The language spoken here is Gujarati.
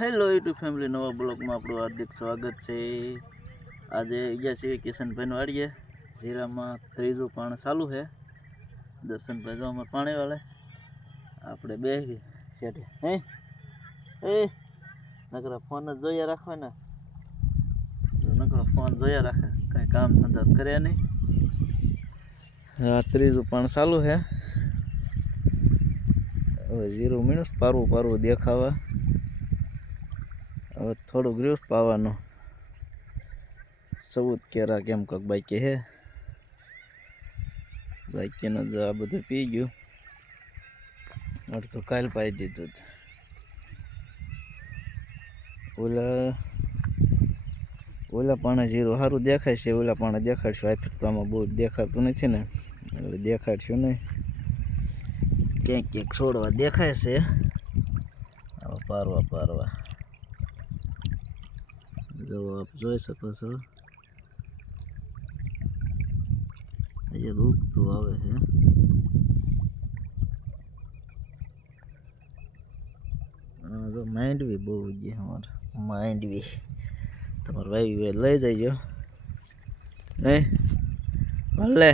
હેલો યુટ્યુબ ફેમિલી નવા બ્લોગમાં આપણું હાર્દિક સ્વાગત છે. આજે ગયા છીએ કિશનભાઈનો વાડીએ. જીરામાં ત્રીજું પાણ ચાલુ છે. દર્શનભાઈ જો અમારે પાણી વાળે. આપણે બે શેઠે. હે? એ, નકરા ફોન જ જોયા રાખવાના. નકરો ફોન જોયા રાખે. કાંઈ કામ ધંધા કર્યા નહીં. આ ત્રીજું પાણ ચાલુ છે. હવે જીરું મીણું પારવું પારવું દેખાવા. હવે થોડુંક પાવાનું. સૌદ કેરા કેમ કંઈક બાઈકે હે? બાકીનું જો આ બધું પી ગયું. અડધું કાલ પાઈ દીધું. ઓલા ઓલા પાણે જીરું સારું દેખાય છે, ઓલા પાણે દેખાડશું. આ ફેર તો આમાં બહુ દેખાતું નથી ને. એટલે દેખાડશું નહીં. ક્યાંક ક્યાંક છોડવા દેખાય છે. પારવા પારવા. જો આપ જોઈ શકો છો અહીંયા ઉગતું આવે છે જો માંડવી બહુ ઉગી અમારે માંડવી તમારે વાવી હોય લઈ જજો હે ભલે